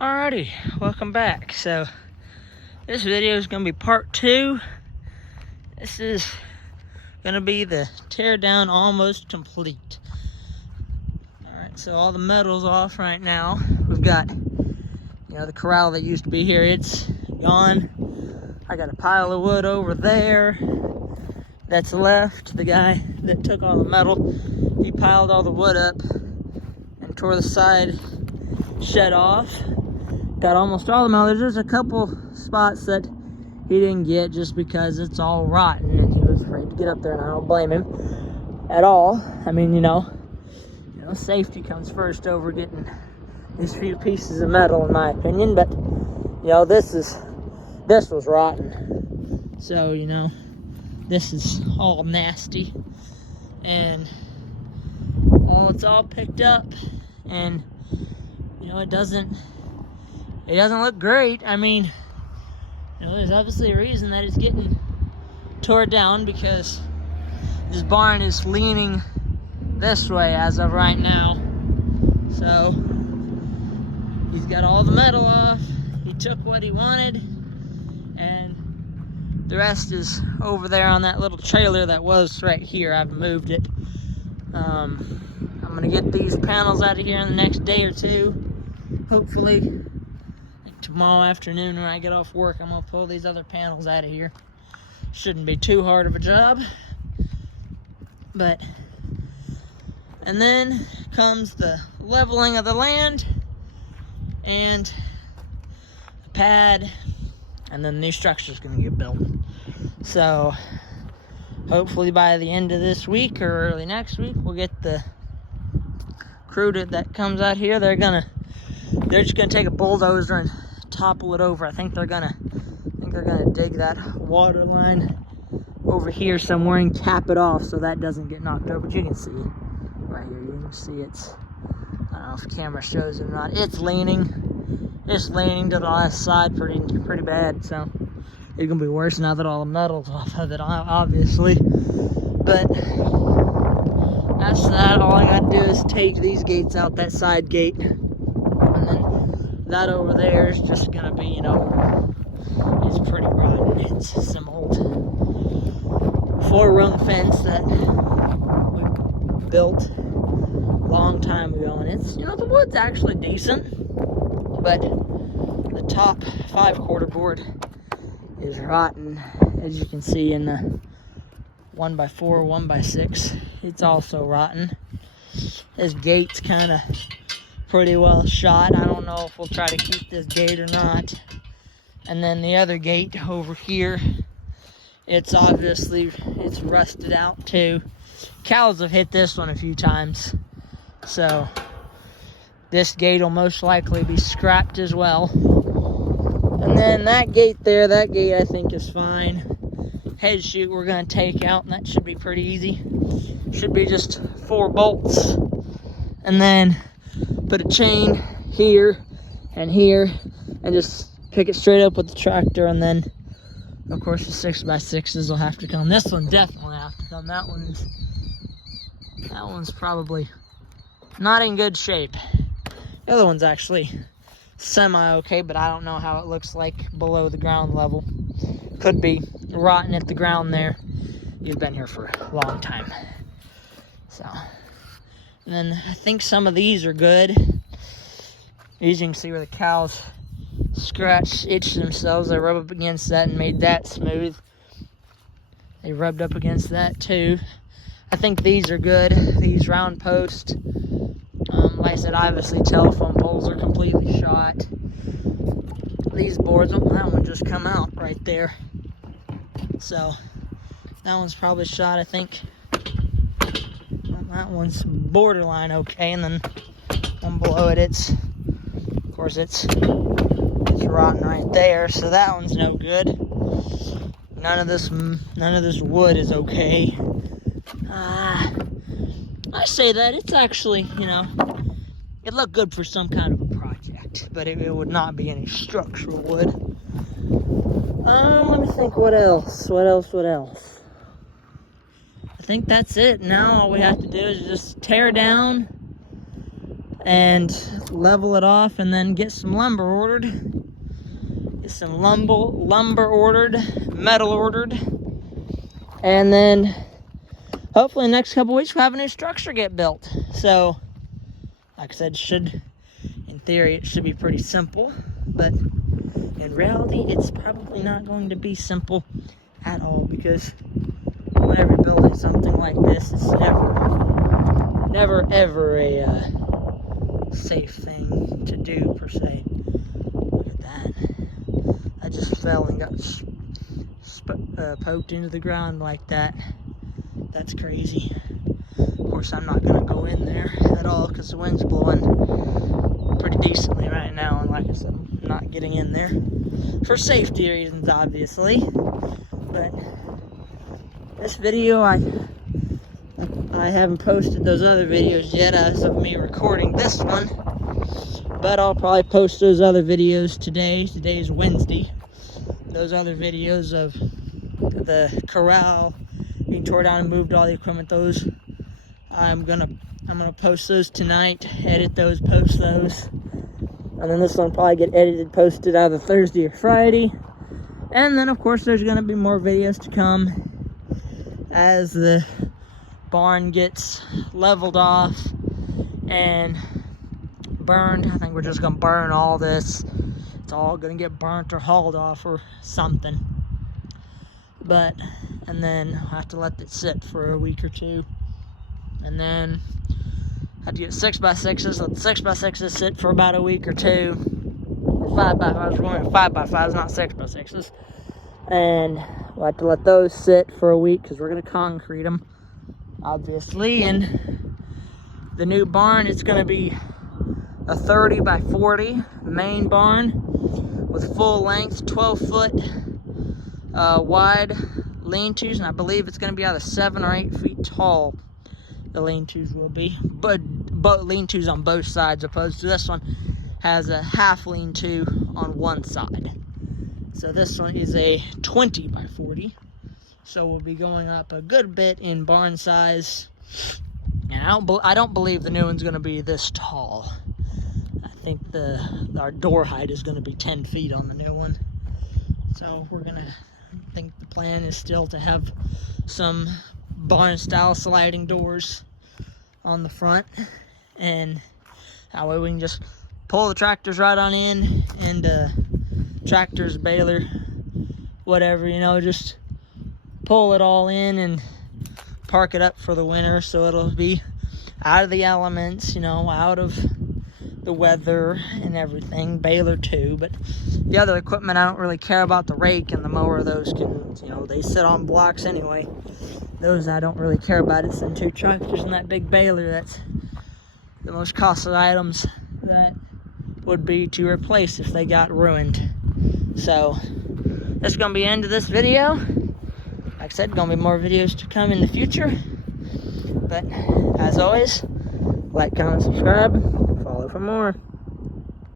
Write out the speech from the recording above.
Alrighty, welcome back. So this video is going to be part 2. This is going to be the tear down almost complete. Alright, so all the metal's off right now. We've got, the corral that used to be here, it's gone. I got a pile of wood over there that's left. The guy that took all the metal, he piled all the wood up and tore the side shed off. Got almost all the metal. There's just a couple spots that he didn't get just because it's all rotten and he was afraid to get up there, and I don't blame him at all. I mean, safety comes first over getting these few pieces of metal, in my opinion. But this was rotten. So this is all nasty, and it's all picked up, and it doesn't look great. I mean, there's obviously a reason that it's getting tore down, because this barn is leaning this way as of right now. So he's got all the metal off. He took what he wanted, and the rest is over there on that little trailer that was right here. I've moved it. I'm gonna get these panels out of here in the next day or two, hopefully. Tomorrow afternoon when I get off work, I'm gonna pull these other panels out of here. Shouldn't be too hard of a job. And then comes the leveling of the land and the pad, and then the new structure is gonna get built. So hopefully by the end of this week or early next week, we'll get the crew that comes out here. They're just gonna take a bulldozer and topple it over. I think they're gonna dig that water line over here somewhere and cap it off so that doesn't get knocked over. But you can see right here, you can see I don't know if the camera shows it or not. It's leaning to the left side pretty bad. So it's gonna be worse now that all the metal's off of it, obviously. But that's that. All I gotta do is take these gates out, that side gate, and then that over there is just gonna be, it's pretty rotten. It's some old 4-rung fence that we built a long time ago, and it's, the wood's actually decent, but the top 5/4 board is rotten, as you can see in the 1x4, 1x6. It's also rotten. This gate's kind of pretty well shot. I don't know if we'll try to keep this gate or not. And then the other gate over here, it's rusted out too. Cows have hit this one a few times, so this gate will most likely be scrapped as well. And then that gate I think is fine. Head chute we're going to take out, and that should be pretty easy. Should be just 4 bolts, and then put a chain here and here and just pick it straight up with the tractor. And then of course the 6x6s will have to come. This one definitely have to come. That one's probably not in good shape. The other one's actually semi-okay, but I don't know how it looks like below the ground level. Could be rotten at the ground there. You've been here for a long time. So, and then I think some of these are good. As you can see where the cows itched themselves. They rubbed up against that and made that smooth. They rubbed up against that too. I think these are good. These round posts. Like I said, obviously telephone poles are completely shot. These boards, that one just come out right there. So that one's probably shot, I think. That one's borderline okay, and then one below it, it's rotten right there. So that one's no good. None of this wood is okay. I say that it's actually, it looked good for some kind of a project, but it would not be any structural wood. Let me think, what else? I think that's it. Now all we have to do is just tear down and level it off, and then get some lumber ordered. Get some lumber ordered, metal ordered, and then hopefully in the next couple weeks we'll have a new structure get built. So, like I said, in theory, it should be pretty simple, but in reality, it's probably not going to be simple at all, because whenever you're building something like this, it's never ever a safe thing to do, per se. Look at that. I just fell and got poked into the ground like that. That's crazy. Of course, I'm not gonna go in there at all because the wind's blowing pretty decently right now, and like I said, I'm not getting in there for safety reasons, obviously. But this video, I haven't posted those other videos yet as of me recording this one, but I'll probably post those other videos today. Today's Wednesday. Those other videos of the corral being tore down and moved, all the equipment, those I'm gonna post those tonight, edit those, post those, and then this one probably get edited, posted either Thursday or Friday. And then of course there's gonna be more videos to come as the barn gets leveled off and burned. I think we're just gonna burn all this. It's all gonna get burnt or hauled off or something. And then I have to let it sit for a week or two. And then I have to get 6x6s, let the 6x6s sit for about a week or two. Or 5x5s, we're going 5x5s, not 6x6s. And we'll have to let those sit for a week because we're gonna concrete them, obviously. And the new barn, it's gonna be a 30x40 main barn with full length, 12-foot wide lean-tos, and I believe it's going to be either 7 or 8 feet tall. The lean-tos will be, but lean-tos on both sides, opposed to this one has a half lean-to on one side. So this one is a 20x40, so we'll be going up a good bit in barn size. And I don't believe the new one's going to be this tall. I think our door height is going to be 10 feet on the new one. So I think the plan is still to have some barn-style sliding doors on the front, and that way we can just pull the tractors right on in, and tractors, baler, whatever, just pull it all in and park it up for the winter, so it'll be out of the elements, out of the weather and everything. Baler too, but the other equipment, I don't really care about. The rake and the mower, those can, they sit on blocks anyway. Those I don't really care about. It's them two tractors and that big baler that's the most costly items that would be to replace if they got ruined. So that's gonna be the end of this video. Like I said, gonna be more videos to come in the future, but as always, like, comment, subscribe, follow for more.